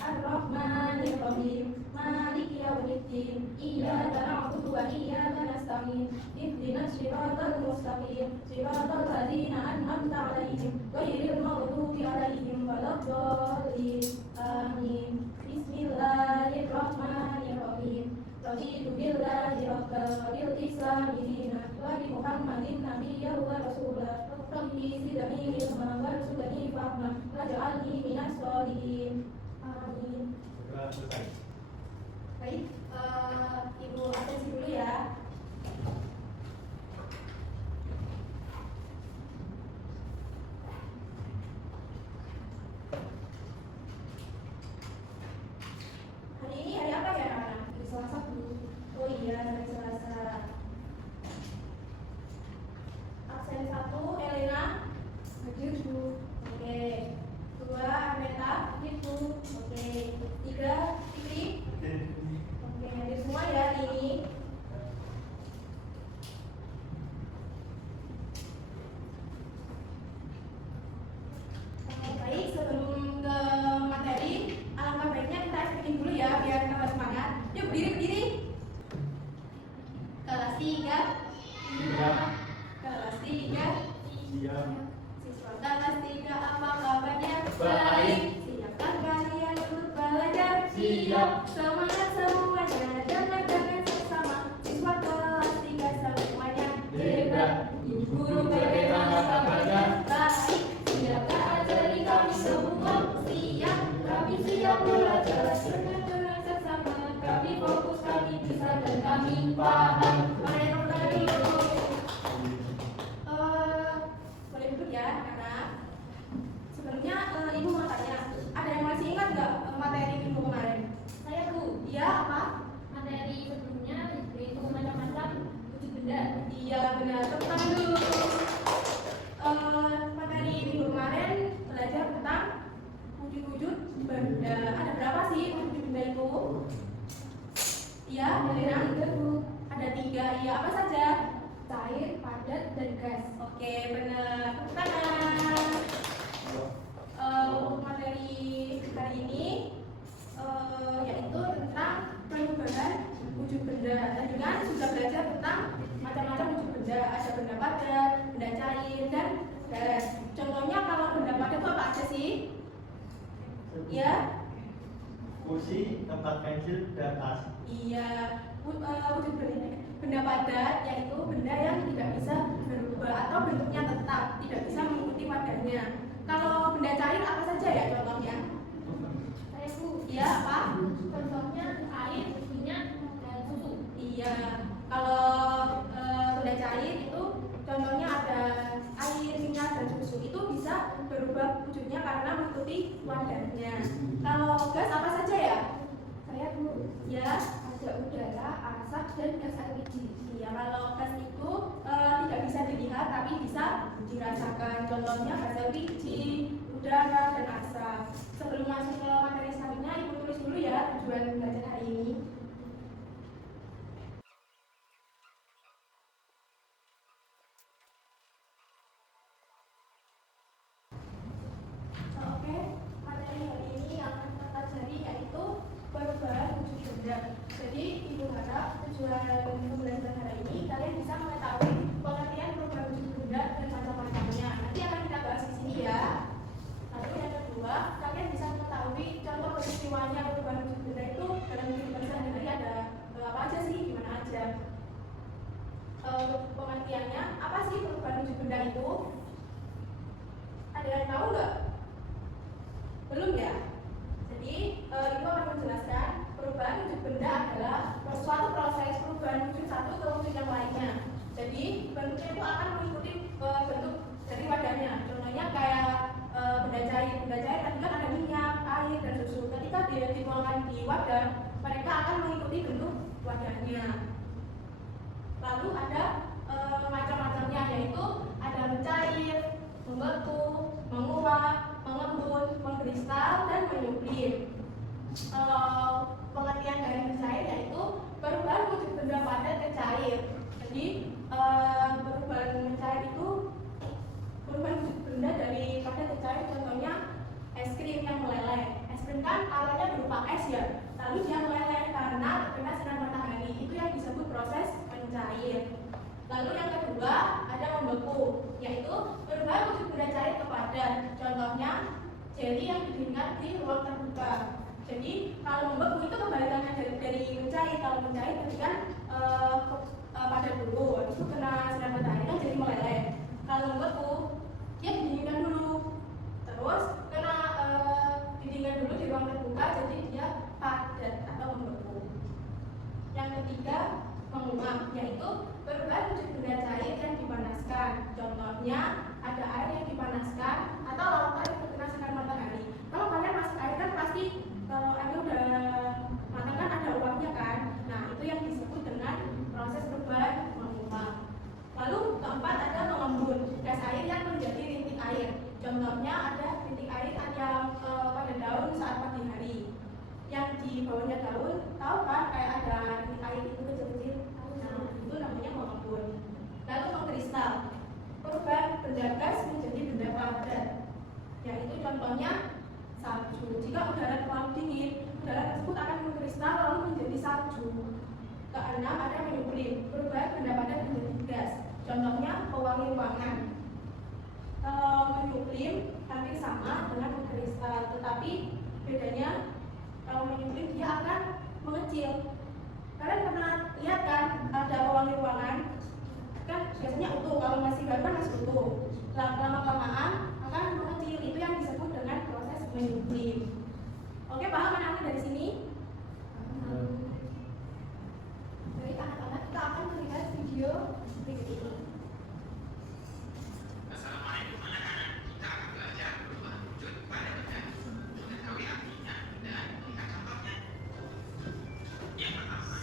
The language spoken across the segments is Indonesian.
Ar-Rahmanir Rahim, Maliki Yaumiddin, Iyyaka na'budu wa iyyaka nasta'in, ihdinas siratal mustaqim, siratal ladzina an'amta 'alaihim, ghairil maghdubi 'alaihim waladdallin. Amin. Bismillahirrahmanirrahim. Raditu billahi rabban wa bil islami dinan wa bi Muhammadin nabiyyan wa rasulan. Rabbi zidni ilman warzuqni fahman waj'alni minas sholihin. Amin. Baik, Ibu atensi dulu ya. Hari ini hari apa ya anak-anak? Hari Selasa Bu. Oh iya, hari Selasa. Absen 1 Elena. Hadir Bu. Oke. 2 Armeta. Hadir Bu. Oke. 3 Fikri. Oke, hadir semua ya hari ini. Baik, sebelum ke materi, alangkah baiknya kita speaking dulu ya biar tambah semangat. Yuk berdiri. Kelas 3. Kelas 3. Siswa kelas 3 apa kabarnya? Baik. Siapkah kalian untuk belajar? Siap. Semangat semuanya, jangan sesama. Siswa kelas 3 semuanya hebat. Ibu guru bagaimana kabarnya? Baik. Siapkah ajari kami semua? Siap. Kami siap belajar dengan sesama. Kami fokus, kami bisa dan kami paham. Mari kembali dulu. Boleh duduk ya anak-anak. Sebelumnya Ibu mau tanya, ada yang masih ingat nggak materi minggu kemarin? Saya Bu. Iya apa? Materi sebelumnya yaitu macam-macam wujud benda. Iya benar, tepuk tangan dulu. Materi minggu kemarin belajar tentang wujud-wujud benda. Ada berapa sih wujud benda itu? Iya, Elena? Ada 3. Iya, apa saja? Cair, padat, dan gas. Oke, benar. Tepuk tangan. Untuk materi hari ini yaitu tentang perubahan wujud benda. Tadi kan sudah belajar tentang macam-macam wujud benda. Ada benda padat, benda cair, dan gas. Contohnya kalau benda padat itu apa aja sih? Ya? Kursi, tempat pensil, dan tas. Iya. Wujud benda padat yaitu benda yang tidak bisa berubah atau bentuknya tetap, tidak bisa mengikuti wadahnya. Kalau benda cair apa saja ya contohnya? Saya Bu. Iya apa? Contohnya air, minyak, dan susu. Iya. Kalau benda cair itu contohnya ada air, minyak, dan susu. Itu bisa berubah wujudnya karena mengikuti wadahnya. Kalau gas apa saja ya? Saya Bu. Ya. Ada udara, asap, dan gas LPG. Iya, kalau gas itu tidak bisa dilihat tapi bisa dirasakan. Contohnya gas LPG, udara, dan asap. Sebelum masuk ke materi selanjutnya, Ibu tulis dulu ya tujuan belajar hari ini. Oke, materi hari ini yang akan kita pelajari yaitu perubahan wujud benda. Jadi, Ibu harap tujuan pembelajaran hari ini kalian bisa mengetahui pengertian perubahan wujud benda dan macam-macamnya. Nanti akan kita bahas di sini ya. Lalu yang kedua, kalian bisa mengetahui contoh peristiwanya perubahan wujud benda itu dalam kehidupan sehari-hari ada apa aja sih, gimana aja. Pengertiannya, apa sih perubahan wujud benda itu? Ada yang tahu nggak? Belum ya? Jadi, Ibu akan menjelaskan perubahan wujud benda adalah suatu proses perubahan wujud satu ke wujud yang lainnya. Jadi, bentuknya itu akan mengikuti bentuk dari wadahnya. Contohnya kayak benda cair. Benda cair tadi kan ada minyak, air, dan susu. Ketika dia dituangkan di wadah, mereka akan mengikuti bentuk wadahnya. Lalu ada macam-macamnya, yaitu ada mencair, membeku, menguap, mengembun, mengkristal, dan menyublim. Kalau pengertian dari mencair yaitu perubahan wujud benda padat ke cair. Jadi perubahan mencair itu perubahan wujud benda dari padat ke cair. Contohnya es krim yang meleleh. Es krim kan awalnya lalu dia meleleh karena terkena sinar matahari. Itu yang disebut proses mencair. Lalu yang kedua ada membeku, yaitu perubahan wujud benda cair ke padat. Contohnya jeli yang didinginkan di ruang terbuka. Jadi kalau membeku itu kebalikannya dari mencair. Kalau mencair ketika padat dulu, habis itu kena sinar matahari kan jadi meleleh. Kalau membeku dia didinginkan dulu, terus kena didinginkan dulu di ruang terbuka, jadi dia padat atau membeku. Yang ketiga menguap, yaitu perubahan wujud benda cair yang dipanaskan. Contohnya ada air yang dipanaskan atau lautan yang terkena sinar matahari. Kalau kalian masak air kan pasti kalau airnya udah matang kan ada uapnya kan. Nah itu yang disebut dengan proses perubahan menguap. Lalu keempat ada mengembun, gas air yang menjadi rintik air. Contohnya ada rintik air yang pada daun saat pagi hari. Yang di bawahnya daun, tahu kan kayak ada rintik air itu kecil-kecil. Nah itu namanya mengembun. Lalu mengkristal, perubahan benda gas menjadi benda padat. Yaitu contohnya salju. Jika udara terlalu dingin, udara tersebut akan mengkristal lalu menjadi salju. Keenam ada menyublim, perubahan benda padat menjadi gas. Contohnya pewangi ruangan. Menyublim hampir sama dengan mengkristal, tetapi bedanya kalau menyublim dia akan mengecil. Kalian pernah lihat kan ada pewangi ruangan? Kan biasanya utuh, kalau masih baru kan masih utuh. Lama-kelamaan akan mengecil, itu yang disebut dengan proses menyublim. Oke, paham anak-anak dari sini? Baik anak-anak, kita akan melihat video berikut ini. Assalamualaikum anak-anak, kita akan belajar perubahan wujud pada benda. Mengetahui artinya dan melihat contohnya. Yang pertama,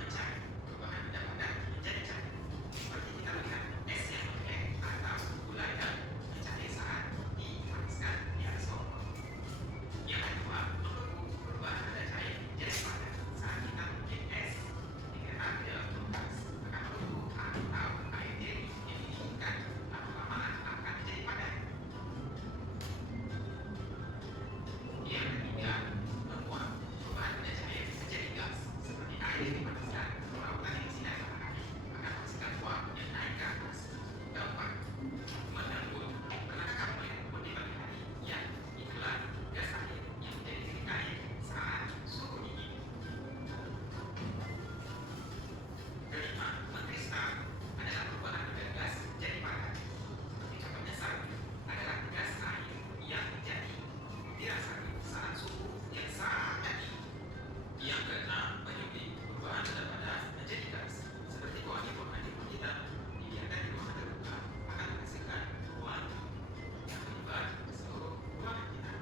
mencari perubahan benda padat menjadi cair. Seperti kita lihat es yang mengek atau gula yang mencair saat dipanaskan di atas kompor. Yang kedua, membeku, perubahan benda cair menjadi padat saat kita bikin es. Dikeran di dalam kulkas akan membeku atau air jeli yang didinginkan lama-lama akan menjadi padat. Yang ketiga, menguap, perubahan benda cair menjadi gas seperti air yang dipanaskan atau lautan yang disinar matahari akan menghasilkan uap yang naik ke atas. Keempat, menembun, pernah kamu melihat embun di pagi hari? Ya, itulah gas air yang menjadi titik air saat suhu dingin. Kelima, mengkristal adalah perubahan benda gas menjadi padat. Seperti contohnya salju adalah gas air yang menjadi butiran salju saat suhu yang sangat tinggi. Yang keenam, menyublim, perubahan benda padat menjadi gas. Seperti pewangi ruangan di rumah kita, dibiarkan di ruangan terbuka akan menghasilkan wangi yang menyebar ke seluruh ruangan kita.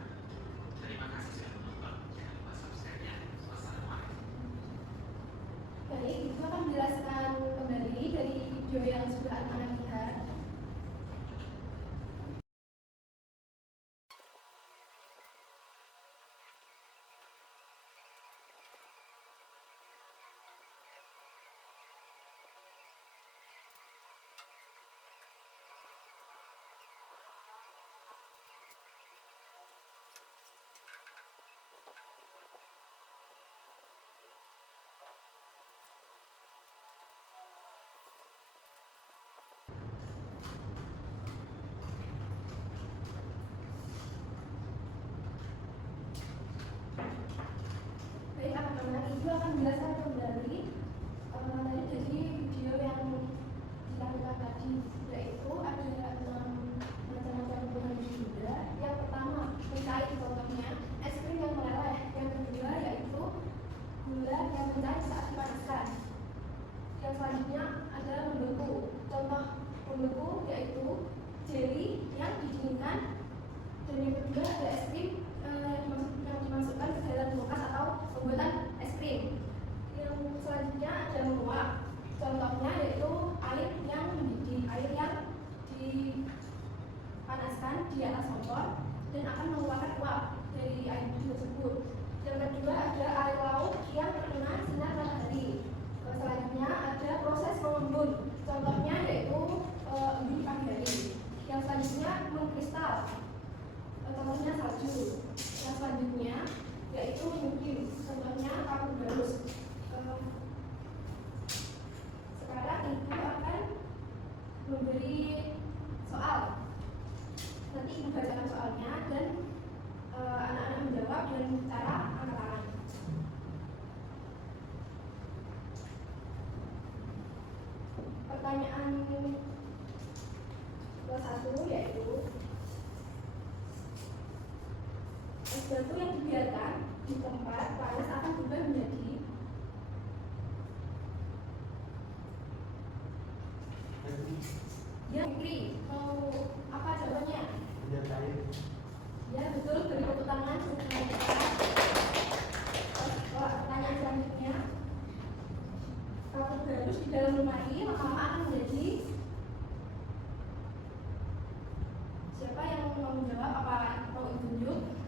Terima kasih sudah menonton. Jangan lupa subscribe-nya. Wassalamualaikum. Baik, itu akan menjelaskan kembali dari video yang sudah anak-anak lihat. Baik anak-anak, itu akan menjelaskan kembali tadi dari video yang dilakukan tadi, yaitu ada 6 macam-macam perubahan wujud benda. Yang pertama, mencair, contohnya es krim yang meleleh. Yang kedua yaitu gula yang mencair saat dipanaskan. Yang selanjutnya adalah membeku. Contoh membeku yaitu jeli yang didinginkan. Dan yang kedua ada es krim yang dimasukkan ke dalam kulkas atau pembuatan es krim. Yang selanjutnya ada menguap. Contohnya yaitu air yang mendidih, air yang dipanaskan di atas kompor dan akan mengeluarkan uap dari pertanyaan ke-1 yaitu es batu yang dibiarkan di tempat panas akan berubah menjadi ya Fikri, mau apa jawabannya? Benda cair. Ya betul, beri tepuk tangan untuk kita. Pertanyaan selanjutnya, kalau terus di dalam lemari lama-lama akan menjadi siapa yang mau menjawab? Apa mau ditunjuk?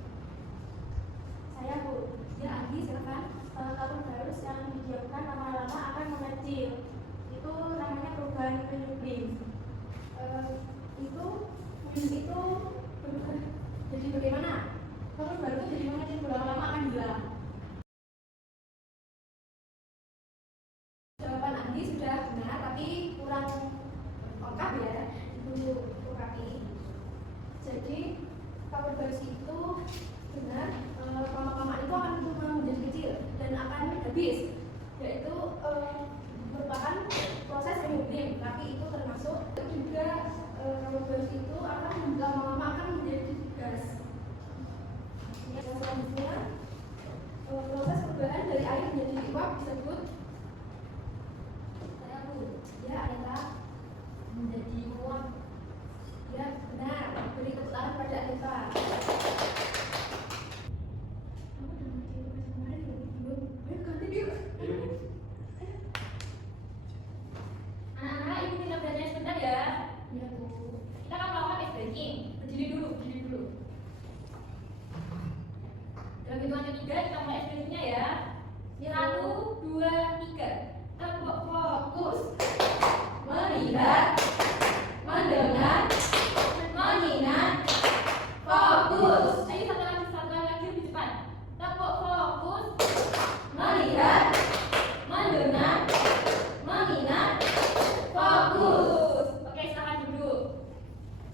Saya Bu. Ya Andi silakan. Kalau terus yang didiamkan lama-lama akan mengecil. Itu namanya perubahan penyublim. Itu berubah jadi bagaimana? Kalau baru itu jadi mengecil, lama-lama akan hilang. Jawaban Andi sudah benar, tapi kurang lengkap ya, Ibu Kaki. Jadi kabel baris itu benar, lama-lama itu akan berubah menjadi kecil dan akan habis, yaitu merupakan proses penyublim, tapi itu termasuk juga kabel baris itu akan lama-lama akan menjadi gas. Yang selanjutnya, proses perubahan dari air menjadi uap disebut ya Anita menjadi uap. Ya benar, beri tepuk tangan pada Anita. Ayo ganti dia. Anak-anak, ibu tinggal belajar sebentar ya. Iya Bu. Kita akan melakukan ice breaking. Berdiri dulu. Dalam hitungan ketiga kita mulai ice breakingnya ya. 1, 2, 3. Tepuk fokus. Melihat, mendengar, mengingat, fokus. Ayo satu lagi lebih cepat. Tepuk fokus. Melihat, mendengar, mengingat, fokus. Oke, silakan duduk.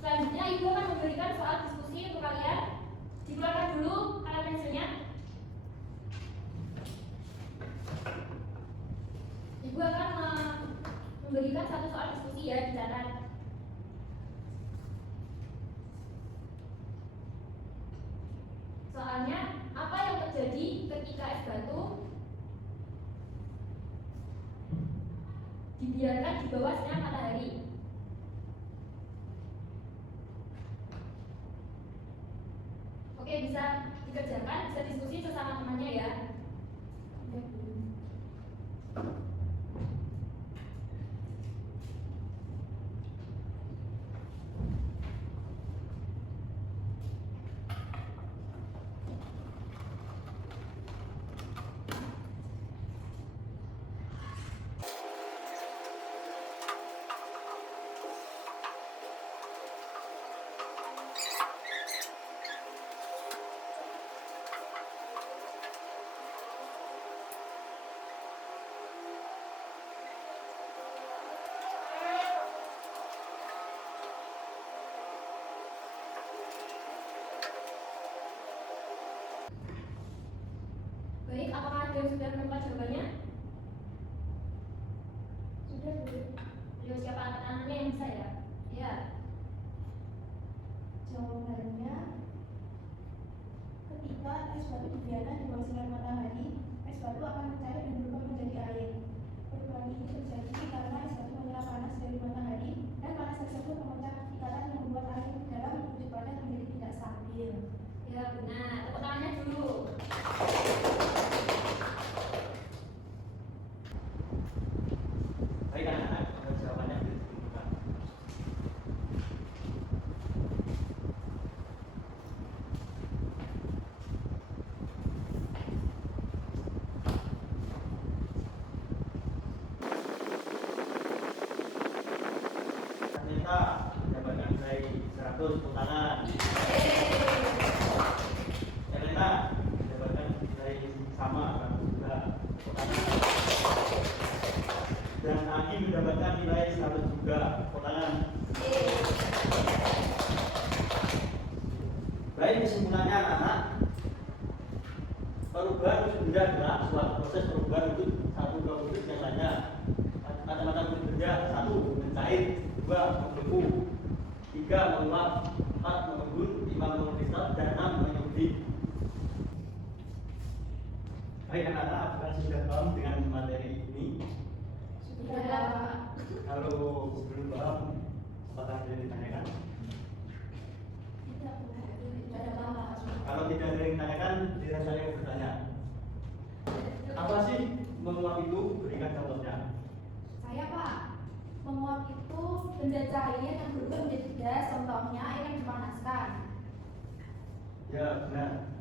Selanjutnya ibu akan memberikan soal diskusi untuk kalian. Dikeluarkan dulu alat pensilnya. Ibu akan memberikan satu soal diskusi ya, dicatat. Soalnya, apa yang terjadi ketika es batu dibiarkan di bawah sinar matahari? Oke, bisa dikerjakan, bisa diskusi bersama temannya ya. Baik, apakah ada yang sudah menemukan jawabannya? Sudah Bu. Ayo, siapa angkat tangannya yang bisa ya? Ya. Jawabannya, ketika es batu dibiarkan di bawah sinar matahari, es batu akan mencair dan berubah menjadi air. Perubahan ini terjadi karena es batu menyerap panas dari matahari dan panas tersebut memecah ikatan yang membuat air di dalam menuju padat menjadi tidak stabil. Ya, benar. Tepuk tangannya dulu. Baik anak-anak, jawabannya ditunjukkan. Anita mendapatkan nilai 100 tepuk tangan. Anita mendapatkan nilai sama 100 juga tepuk tangan. Dan Agi mendapatkan nilai 100 juga tepuk tangan. Baik, kesimpulannya anak-anak, perubahan wujud benda adalah suatu proses perubahan wujud satu ke wujud yang lainnya. Kacamata wujud benda satu mencair, 2 membeku, 3 menguap, 4 mengembun, 5 mengkristal, dan 6 menyudi. Baik anak-anak, apakah sudah paham dengan materi ini? Sudah Pak. Kalau belum paham, apakah ada yang ditanyakan? Tidak ada apa-apa. Kalau tidak ada yang ditanyakan, tidak saya yang bertanya. Apa sih menguap itu? Berikan contohnya. Saya Pak, menguap itu benda cair yang berubah menjadi gas, contohnya air yang dipanaskan. Ya, benar.